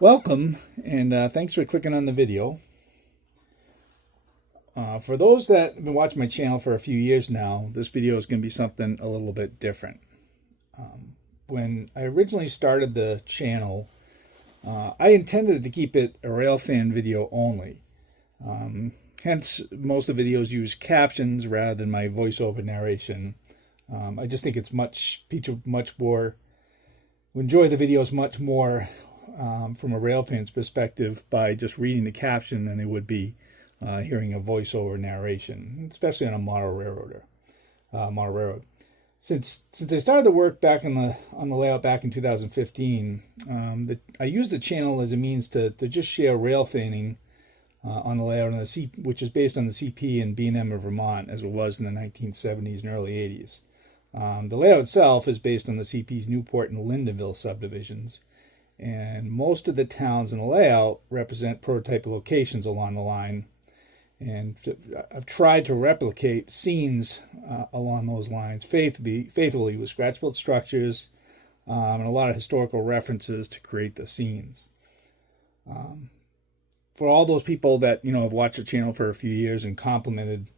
Welcome, and thanks for clicking on the video. For those that have been watching my channel for a few years now, this video is going to be something a little bit different. When I originally started the channel, I intended to keep it a railfan video only. Hence, most of the videos use captions rather than my voiceover narration. I just think it's people much more enjoy the videos much more from a railfan's perspective by just reading the caption than they would be hearing a voiceover narration, especially on a model railroad. Since I started to work back on the layout back in 2015, I used the channel as a means to just share railfanning on the layout which is based on the CP and B&M of Vermont as it was in the 1970s and early 80s. The layout itself is based on the CP's Newport and Lindenville subdivisions, and most of the towns in the layout represent prototype locations along the line. And I've tried to replicate scenes along those lines faithfully with scratch-built structures and a lot of historical references to create the scenes. For all those people that have watched the channel for a few years and complimented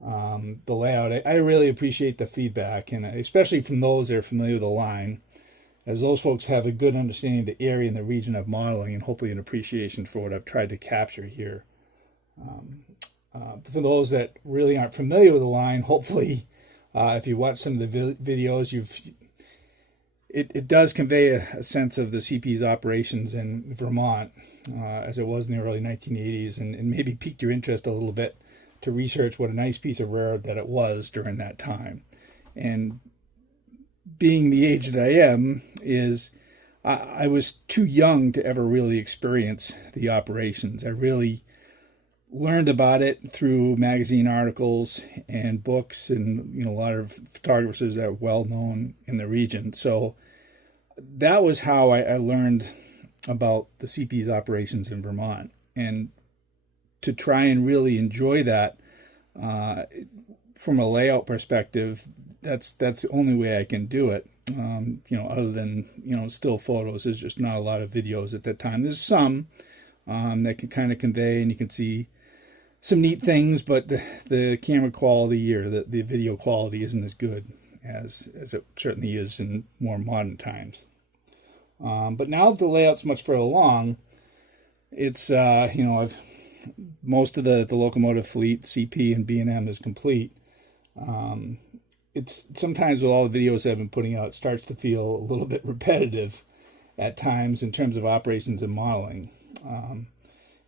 the layout, I really appreciate the feedback, and especially from those that are familiar with the line, as those folks have a good understanding of the area and the region of modeling, and hopefully an appreciation for what I've tried to capture here. For those that really aren't familiar with the line, hopefully, if you watch some of the videos, it does convey a sense of the CP's operations in Vermont as it was in the early 1980s, and maybe piqued your interest a little bit to research what a nice piece of railroad that it was during that time. And being the age that I am, I was too young to ever really experience the operations. I really learned about it through magazine articles and books, and a lot of photographers that are well known in the region. So that was how I learned about the CP's operations in Vermont, and to try and really enjoy that from a layout perspective, that's the only way I can do it. Other than still photos, there's just not a lot of videos at that time. There's some that can kind of convey, and you can see some neat things, but the camera quality or the video quality isn't as good as it certainly is in more modern times. But now that the layout's much further along, it's most of the locomotive fleet, CP and B&M, is complete. It's sometimes with all the videos I've been putting out, it starts to feel a little bit repetitive at times in terms of operations and modeling.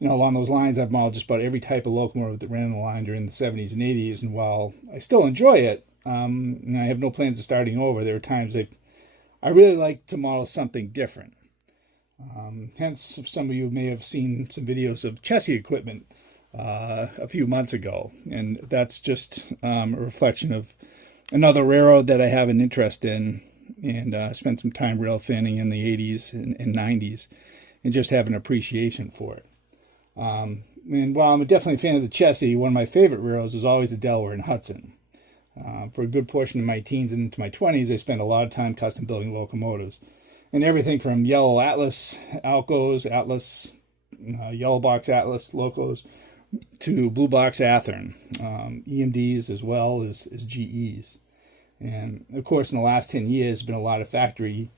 Along those lines, I've modeled just about every type of locomotive that ran on the line during the 70s and 80s, and while I still enjoy it, and I have no plans of starting over, there are times I really like to model something different. Hence, some of you may have seen some videos of chassis equipment a few months ago, and that's just a reflection of another railroad that I have an interest in, and spent some time rail fanning in the 80s and 90s, and just have an appreciation for it. And while I'm definitely a fan of the chassis, one of my favorite railroads was always the Delaware and Hudson. For a good portion of my teens and into my 20s, I spent a lot of time custom building locomotives. And everything from yellow Atlas, Alcos, yellow box Atlas locos, to blue box Athearn, EMDs as well as GEs. And of course, in the last 10 years, there's been a lot of factory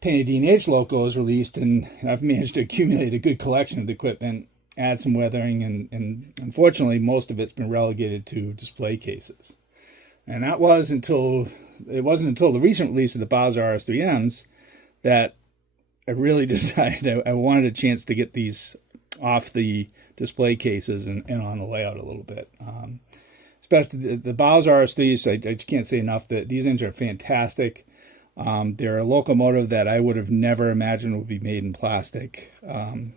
painted D&H locos released, and I've managed to accumulate a good collection of the equipment, add some weathering, and unfortunately, most of it's been relegated to display cases. And it wasn't until the recent release of the Bowser RS3Ms that I really decided I wanted a chance to get these off the display cases and on the layout a little bit. Especially the Bowser RS3s, I just can't say enough that these engines are fantastic. They're a locomotive that I would have never imagined would be made in plastic, in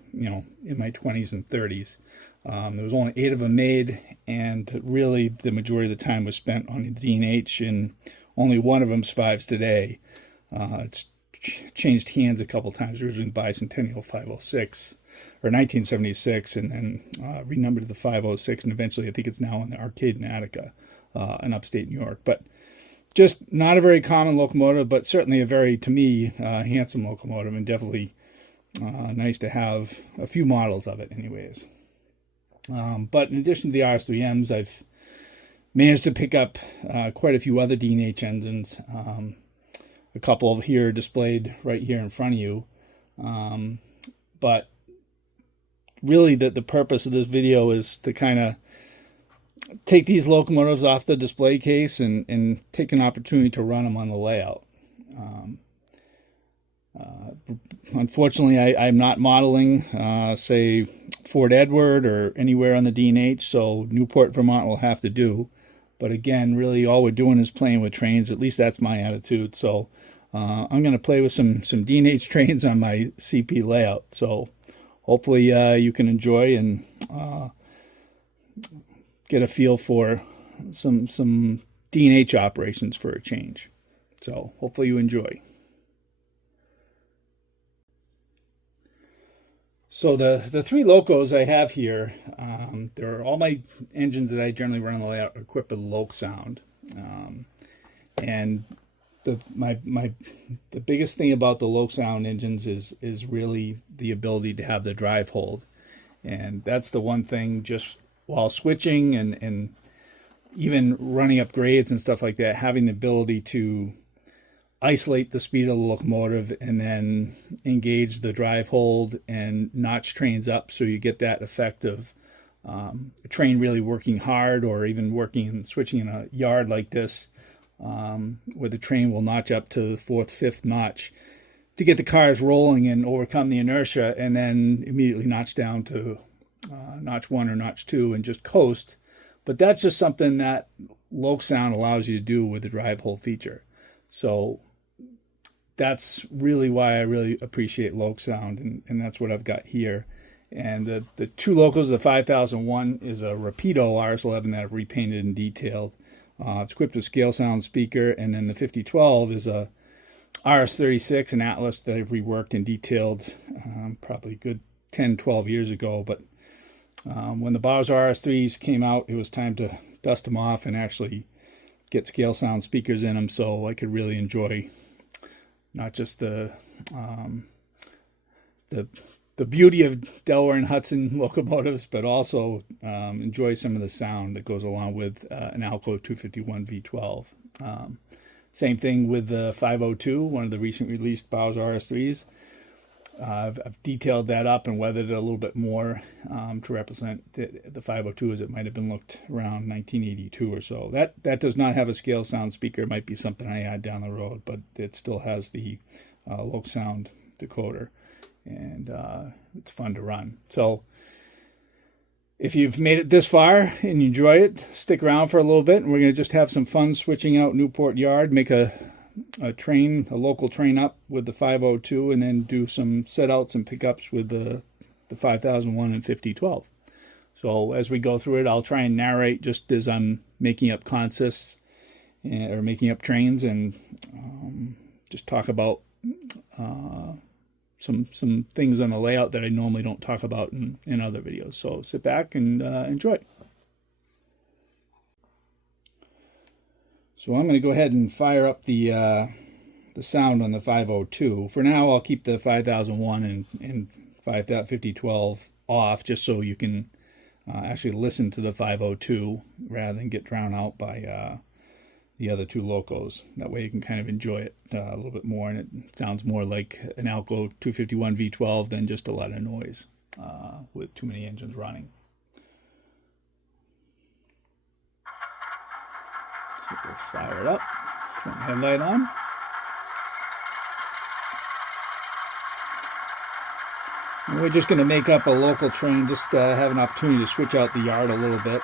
my 20s and 30s. There was only 8 of them made, and really the majority of the time was spent on the D&H, and only one of them survives today. It's changed hands a couple times, originally Bicentennial 506 or 1976, and then renumbered to the 506, and eventually I think it's now in the Arcade in Attica in upstate New York. But just not a very common locomotive, but certainly a very, to me, handsome locomotive, and definitely nice to have a few models of it anyways. But in addition to the RS3Ms, I've managed to pick up quite a few other D&H engines. A couple here displayed right here in front of you. But really the purpose of this video is to kind of take these locomotives off the display case and take an opportunity to run them on the layout. Unfortunately, I'm not modeling, say, Fort Edward or anywhere on the D&H, so Newport, Vermont will have to do. But again, really all we're doing is playing with trains. At least that's my attitude. So I'm going to play with some D&H trains on my CP layout. So hopefully you can enjoy and get a feel for some D&H operations for a change. So hopefully you enjoy. So the three locos I have here, they're all my engines that I generally run on the layout are equipped with LokSound. And the biggest thing about the LokSound engines is really the ability to have the drive hold. And that's the one thing, just while switching and even running up grades and stuff like that, having the ability to isolate the speed of the locomotive and then engage the drive hold and notch trains up so you get that effect of a train really working hard, or even switching in a yard like this where the train will notch up to the fourth, fifth notch to get the cars rolling and overcome the inertia, and then immediately notch down to notch 1 or notch 2 and just coast. But that's just something that LokSound allows you to do with the drive hold feature. So that's really why I really appreciate LokSound, and that's what I've got here. And the two locos, the 5001 is a Rapido RS11 that I've repainted and detailed. It's equipped with scale sound speaker, and then the 5012 is a RS36, an Atlas that I've reworked and detailed probably a good 10, 12 years ago. But when the Bowser RS3s came out, it was time to dust them off and actually get scale sound speakers in them so I could really enjoy not just the beauty of Delaware and Hudson locomotives, but also enjoy some of the sound that goes along with an Alcos 251 V12. Same thing with the 502, one of the recent released Bowser RS3s. I've detailed that up and weathered it a little bit more to represent the 502 as it might have been looked around 1982 or so. That does not have a scale sound speaker. It might be something I add down the road, but it still has the LokSound decoder, and it's fun to run. So if you've made it this far and you enjoy it, stick around for a little bit, and we're going to just have some fun switching out Newport Yard, make a local train up with the 502, and then do some set outs and pickups with the 5001 and 5012. So as we go through it, I'll try and narrate just as I'm making up consists or making up trains, and just talk about some things on the layout that I normally don't talk about in other videos. So sit back and enjoy. So I'm going to go ahead and fire up the sound on the 502. For now, I'll keep the 5001 and 5012 off, just so you can actually listen to the 502 rather than get drowned out by the other two locos. That way you can kind of enjoy it a little bit more, and it sounds more like an Alcos 251 V12 than just a lot of noise with too many engines running. So we'll fire it up, turn the headlight on. And we're just going to make up a local train, just have an opportunity to switch out the yard a little bit.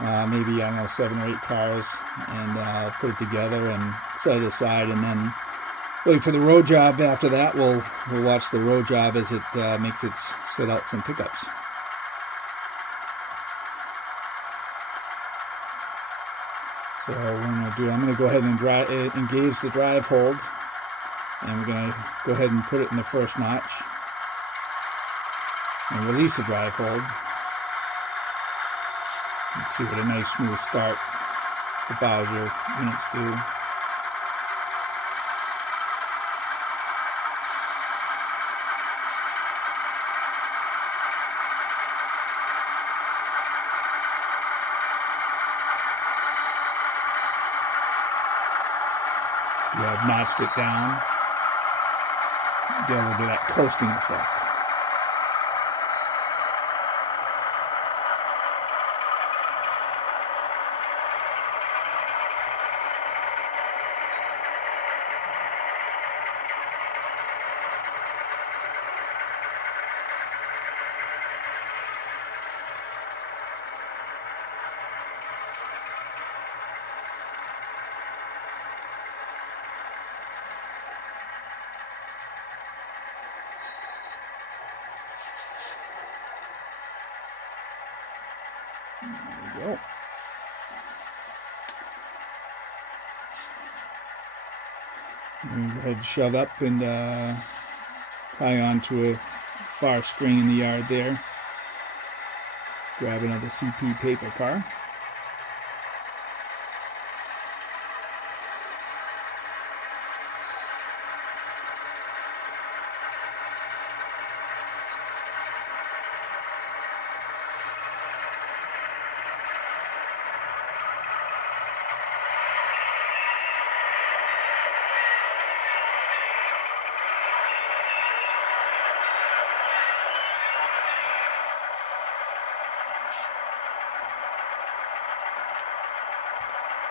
Maybe, I don't know, 7 or 8 cars, and put it together and set it aside, and then wait for the road job. After that, we'll watch the road job as it makes its set out some pickups. So what I'm going to do, I'm going to go ahead and engage the drive hold, and we're going to go ahead and put it in the first notch, and release the drive hold. Let's see what a nice smooth start the Bowser units do. See, I've notched it down. Get a little bit of that coasting effect. There we go. And go ahead and shove up and tie onto a far string in the yard there. Grab another CP paper car.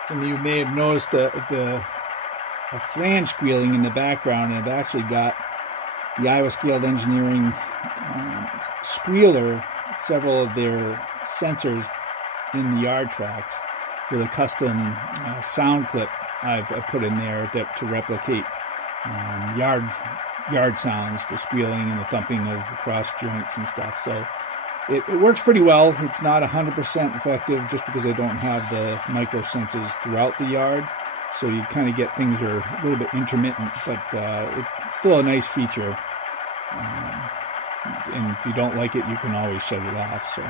Some of you may have noticed a flange squealing in the background, and I've actually got the Iowa Scaled Engineering squealer, several of their sensors in the yard tracks with a custom sound clip I've put in there to replicate yard sounds, the squealing and the thumping of cross joints and stuff. So it works pretty well. It's not 100% effective just because I don't have the micro senses throughout the yard. So you kind of get things that are a little bit intermittent, but it's still a nice feature. And if you don't like it, you can always shut it off. So.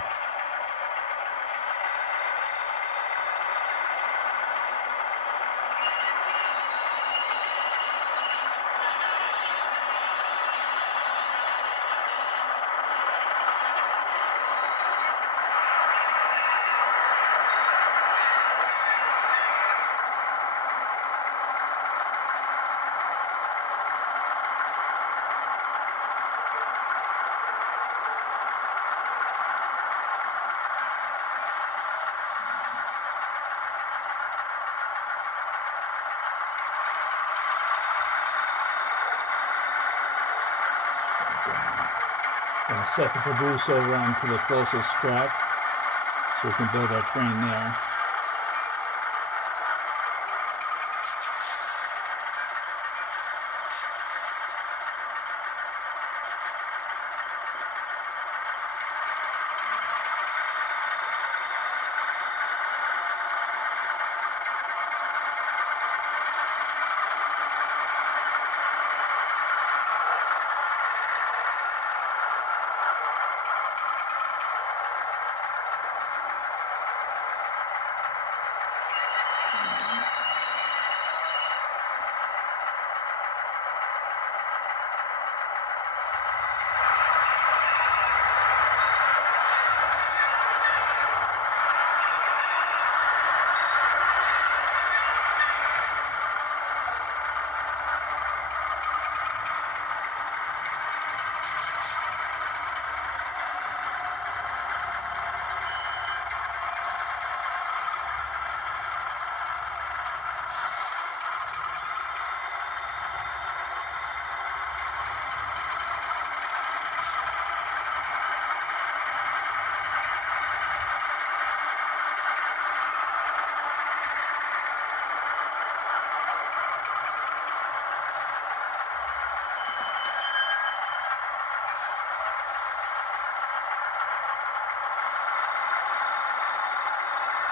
Gonna set the caboose over onto the closest track so we can build our train there.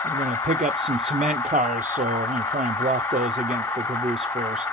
We're going to pick up some cement cars, so I'm going to try and block those against the caboose first.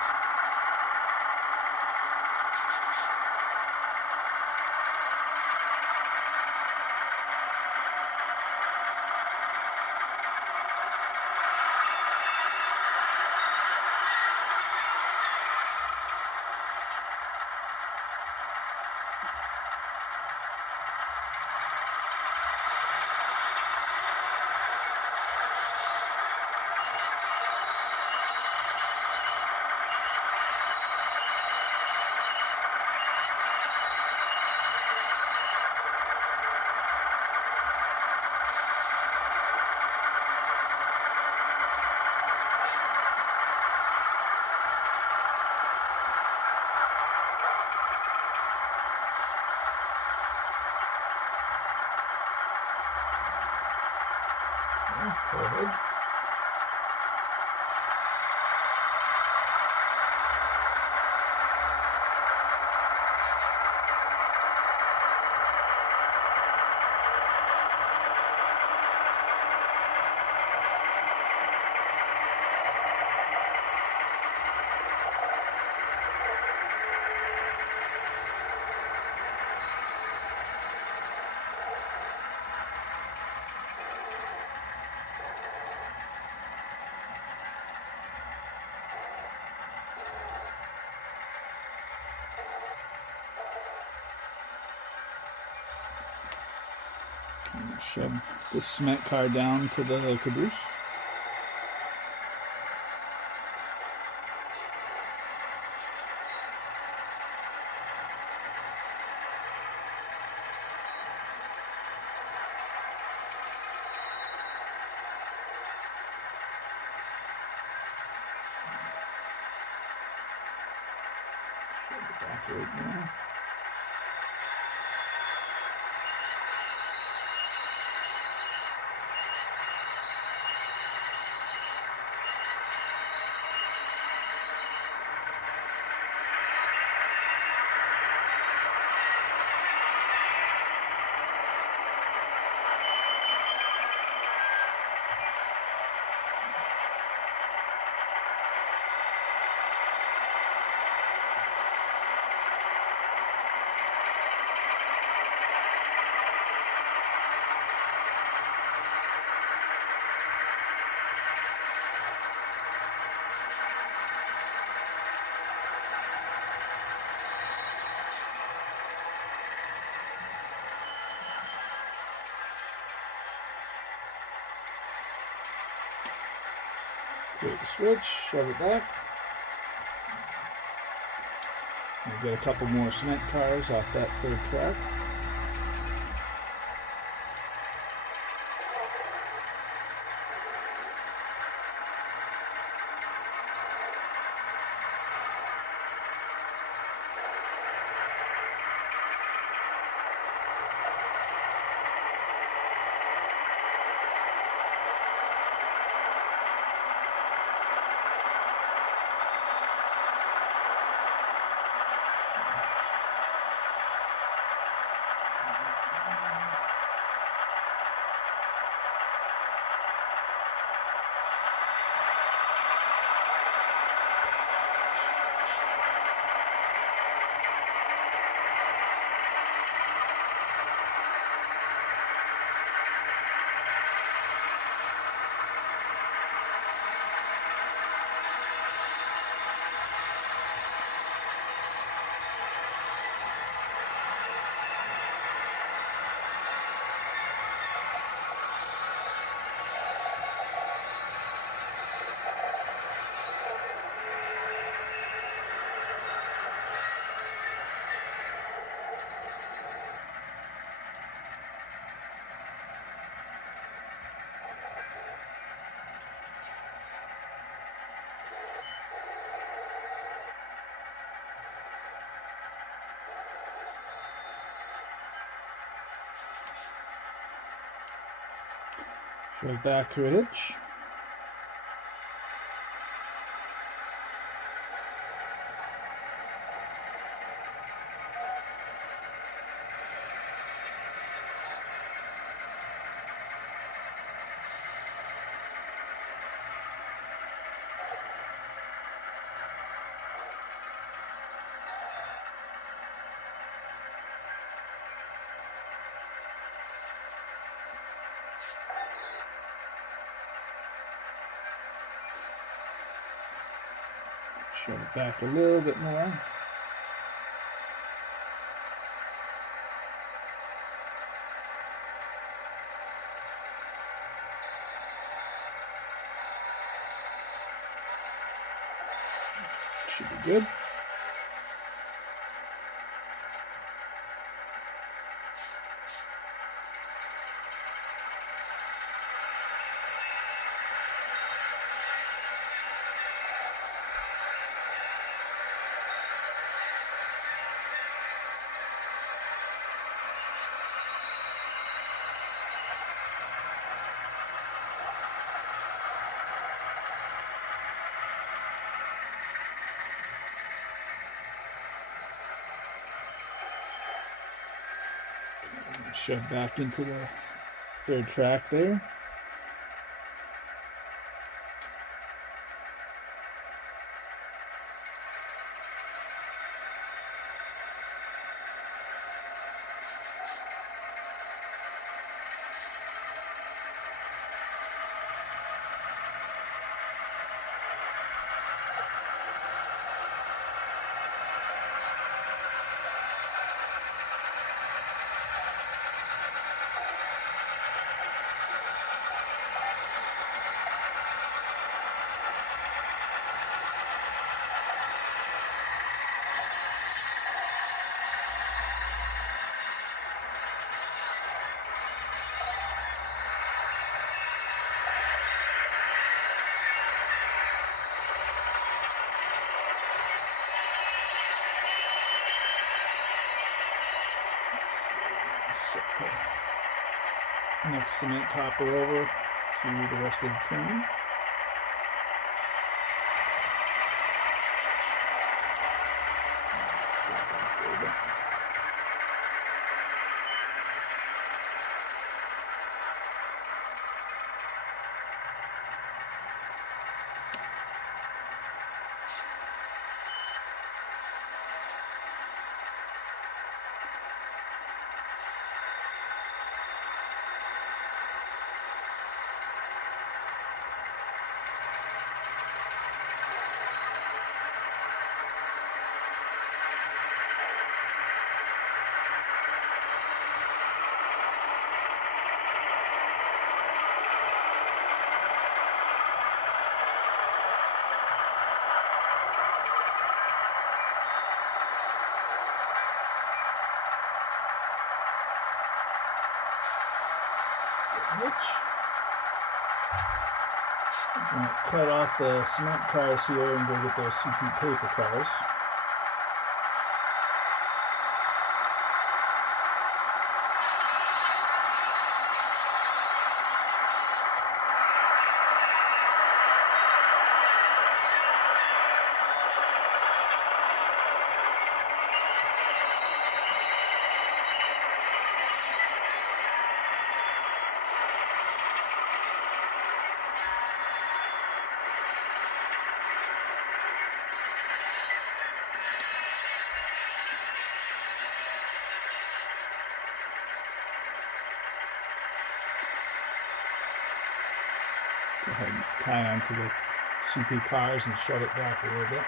Go ahead. Shove this cement car down to the caboose. Shove it back right now. Create the switch, shove it back. We'll get a couple more cement cars off that third track. Shove back to a hitch. Shove it back a little bit more. Should be good. Shove back into the third track there. Next cement topper over to the rest of the train. I'm going to cut off the cement cars here and go get those CP paper cars. Go ahead and tie onto the CP cars and shove it back a little bit.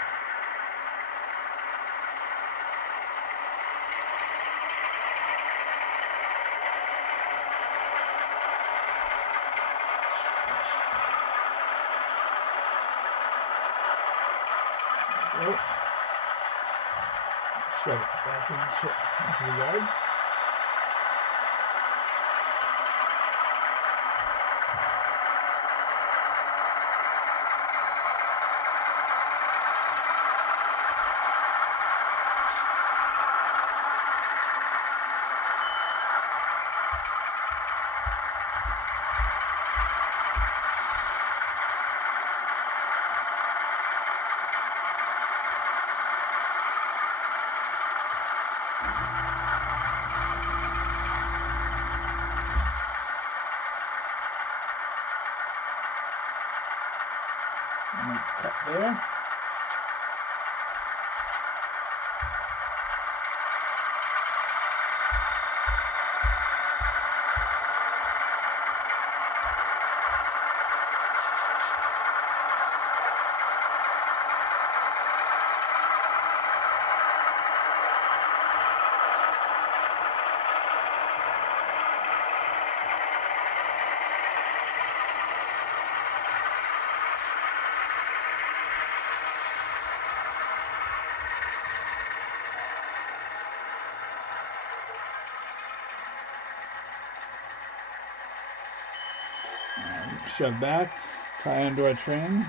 Shove it back into the yard. Cut there. Shove back, tie into our train.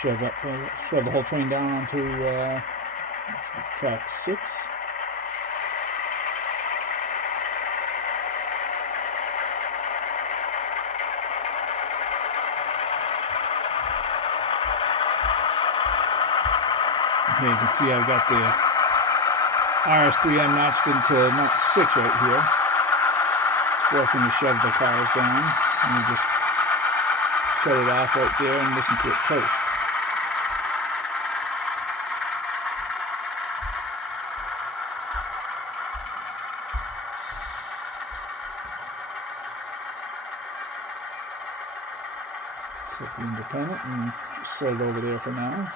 shove the whole train down onto track 6. Here you can see I've got the RS3M notched into notch 6 right here. It's working to shove the cars down, and you just shut it off right there and listen to it coast. Set the independent and just set it over there for now.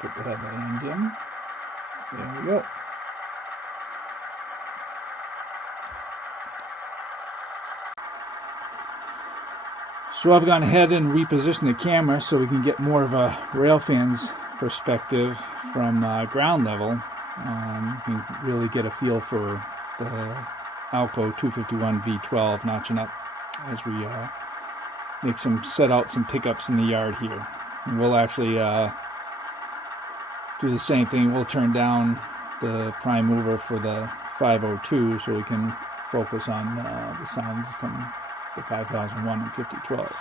Put the headlight on dim. There we go. So I've gone ahead and repositioned the camera so we can get more of a railfan's perspective from ground level. You can really get a feel for the Alco 251 V12 notching up as we set out some pickups in the yard here. And we'll actually do the same thing. We'll turn down the prime mover for the 502 so we can focus on the sounds from the 5001 and 5012.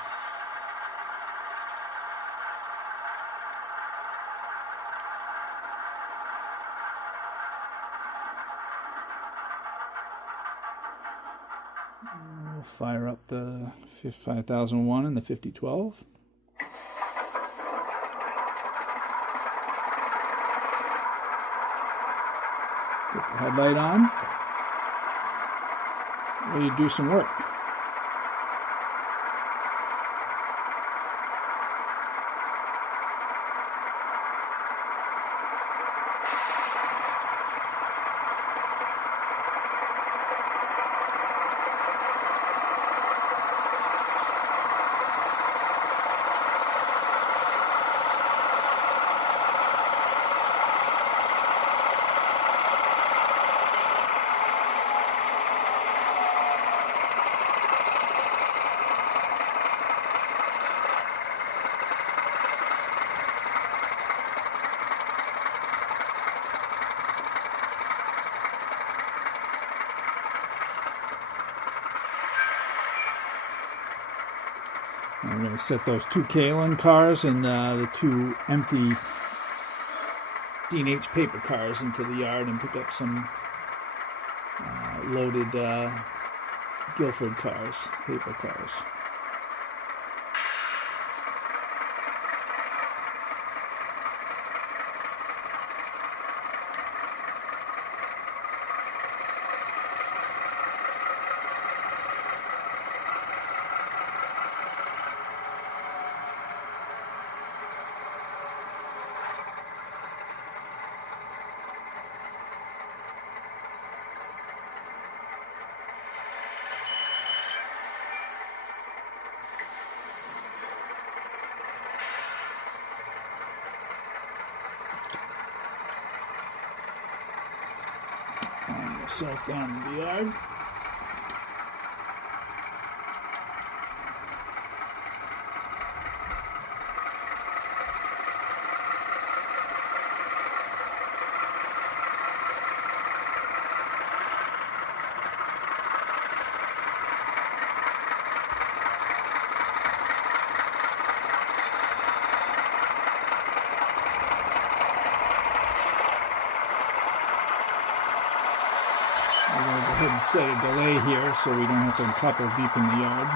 We'll fire up the 5001 and the 5012. Get the headlight on. Ready to do some work. I'm going to set those 2 Kalen cars and the 2 empty D&H paper cars into the yard and pick up some loaded Guilford cars, paper cars. Myself down in the yard. We're going to go ahead and set a delay here so we don't have to uncouple deep in the yard.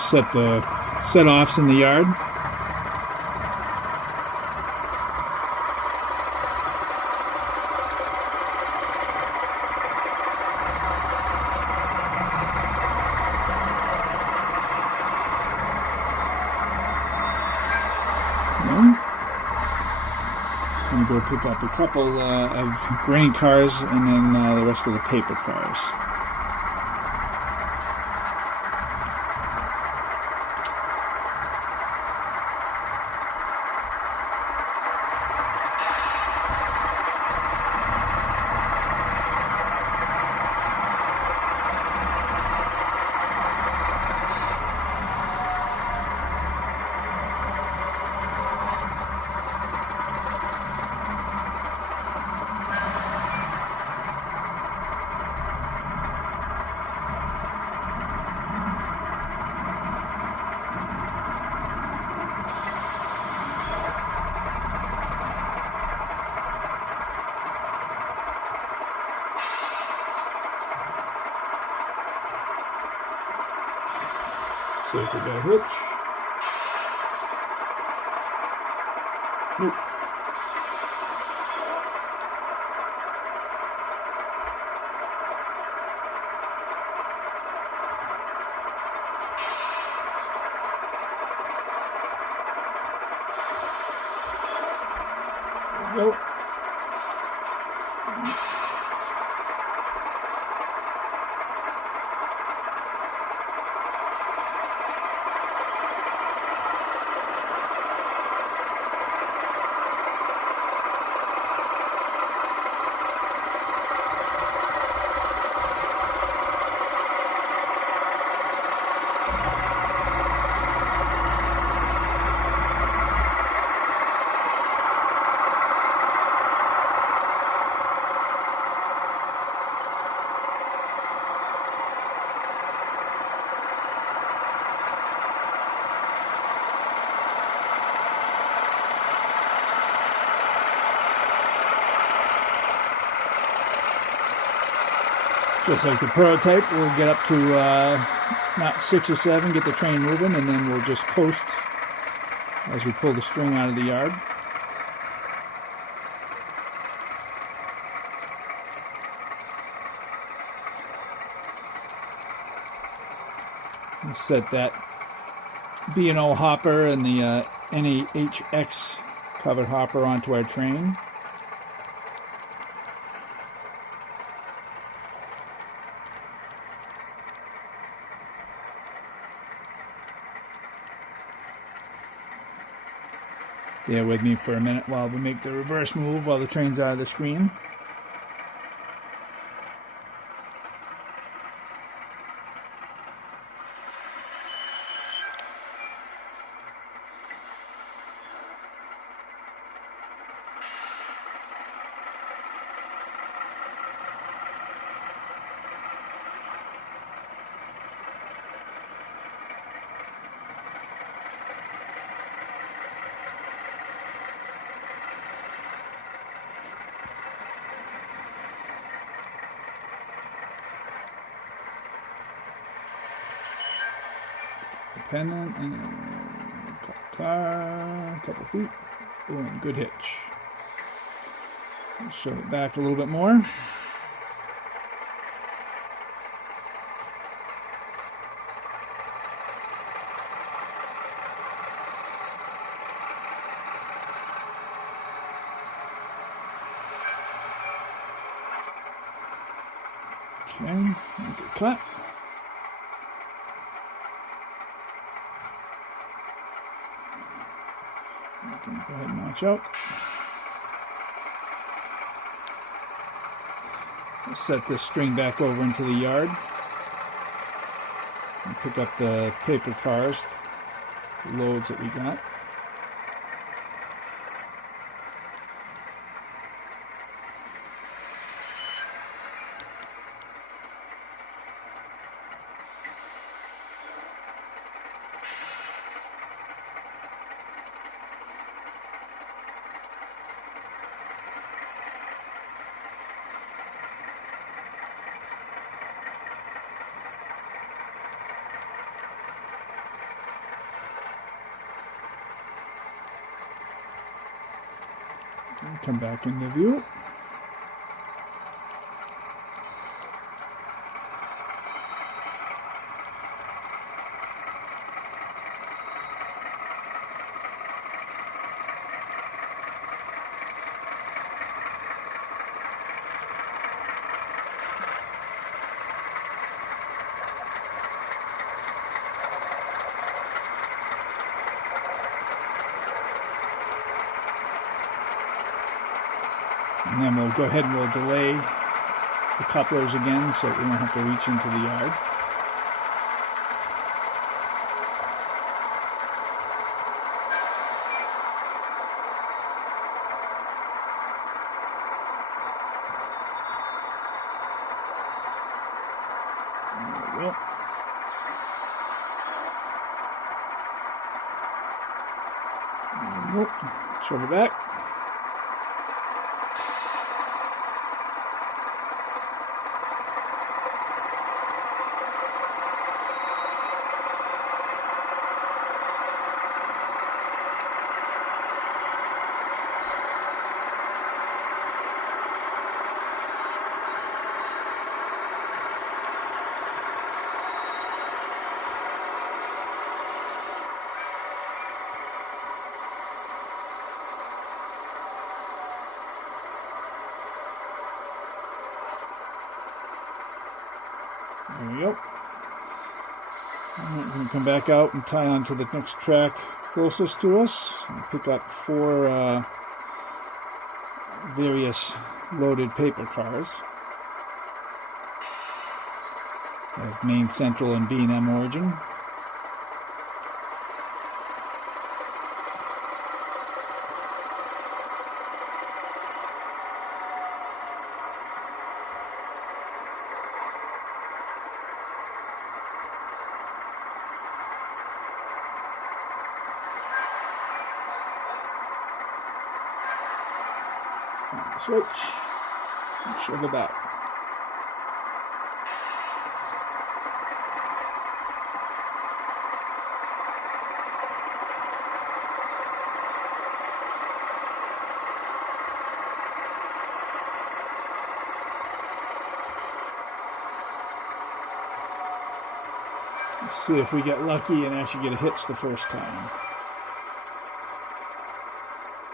Set the set-offs in the yard. I'm going to pick up a couple of grain cars and then the rest of the paper cars. See if we got a hitch. Nope. There we go. Just like the prototype, we'll get up to knot 6 or 7, get the train moving, and then we'll just coast as we pull the string out of the yard. We'll set that B&O hopper and the NAHX covered hopper onto our train. Bear with me for a minute while we make the reverse move while the train's out of the screen. Pennant and a couple feet. Boom, good hitch. Let's shove it back a little bit more. Okay, make it cut. Go ahead and notch out. We'll set this string back over into the yard and pick up the paper cars, the loads that we got. Come back into view. And then we'll go ahead and we'll delay the couplers again so that we don't have to reach into the yard. There we go. Nope. Shove it back. There we go. I'm going to come back out and tie onto the next track closest to us and pick up 4 various loaded paper cars of Main Central and B&M origin. Switch and shove it back. Let's see if we get lucky and actually get a hitch the first time.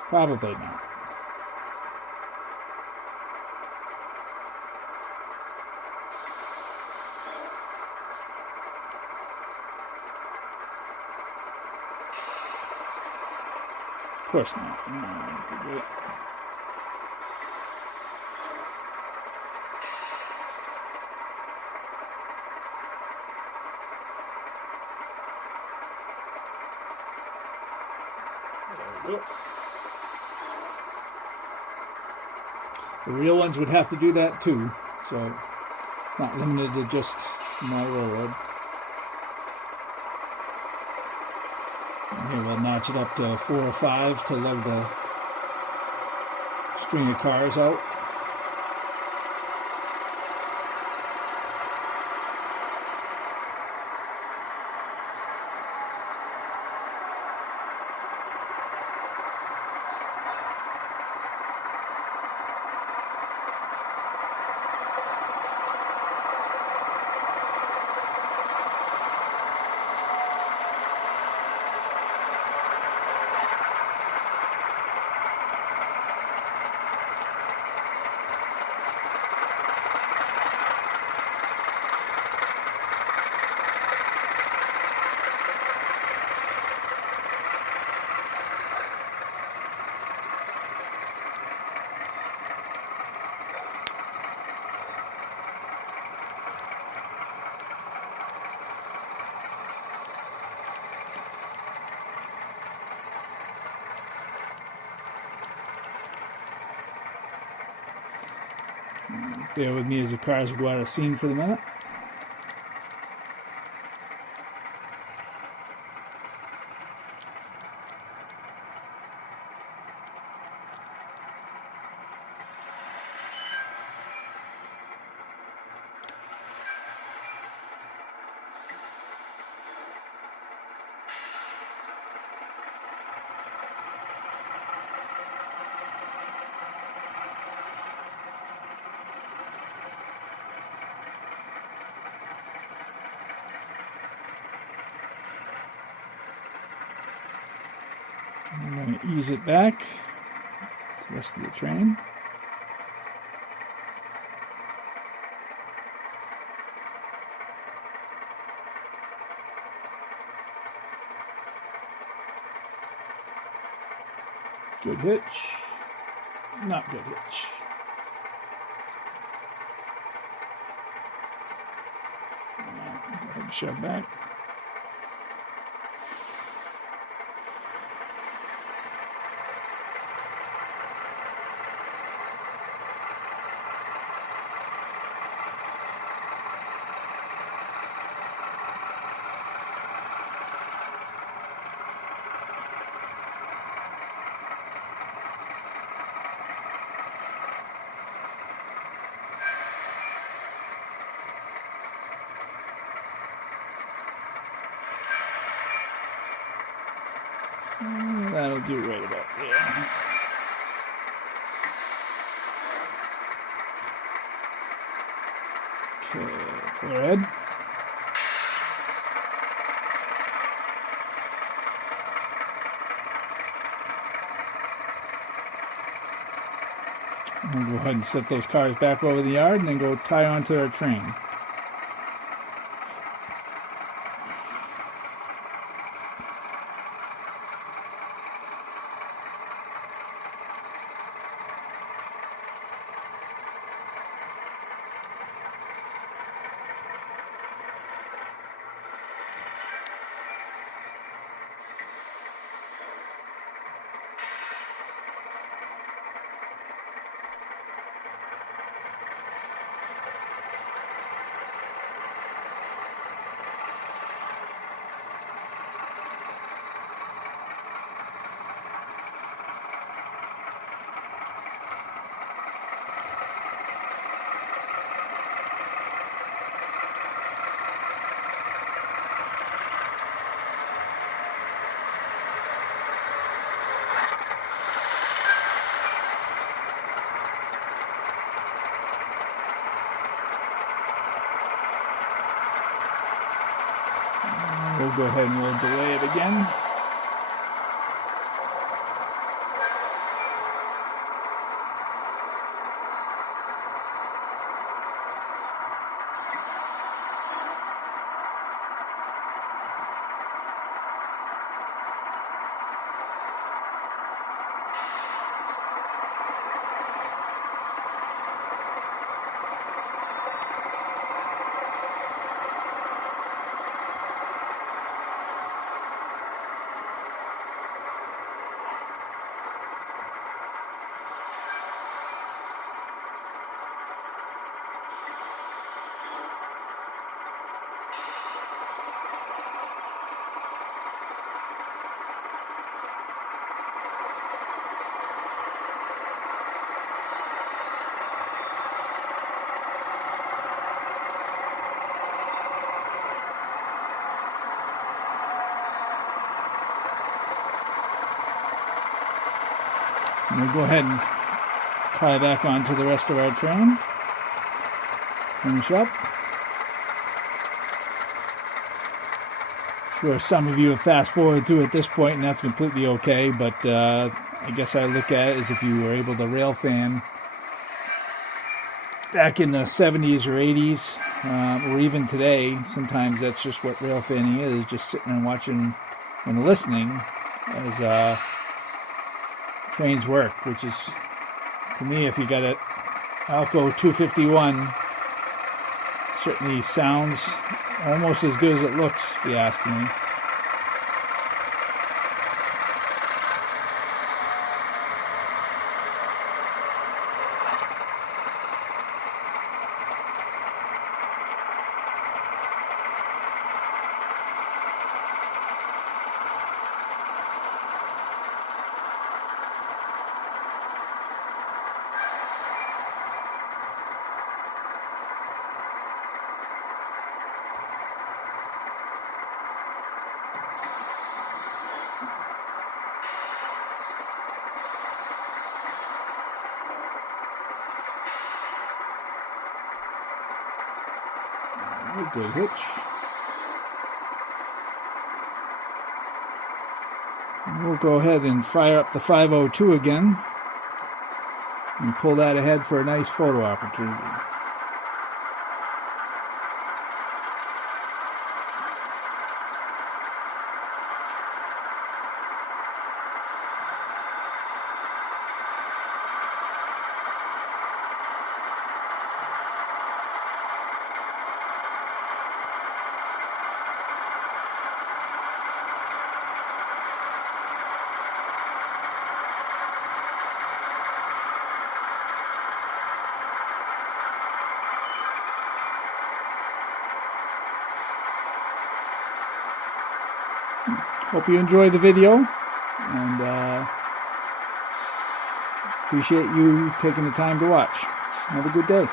Probably not. Of course not. There we go. The real ones would have to do that too, so it's not limited to just my railroad. Here we'll notch it up to 4 or 5 to lug the string of cars out. Bear with me as the cars go out of scene for the minute. I'm going to ease it back to the rest of the train. Good hitch. Not good hitch. Go ahead and shove back. That'll do right about there. Okay, pull ahead. We'll go ahead and set those cars back over the yard and then go tie onto our train. We'll go ahead and we'll delay it again. We'll go ahead and tie back onto the rest of our train. Finish up. Sure, some of you have fast forwarded through at this point, and that's completely okay, but I guess I look at it as if you were able to rail fan back in the 70s or 80s, or even today. Sometimes that's just what rail fanning is, just sitting and watching and listening as trains work, which is, to me, if you got an Alco 251, certainly sounds almost as good as it looks, if you ask me. Good hitch. We'll go ahead and fire up the 502 again and pull that ahead for a nice photo opportunity. Hope you enjoy the video, and appreciate you taking the time to watch. Have a good day.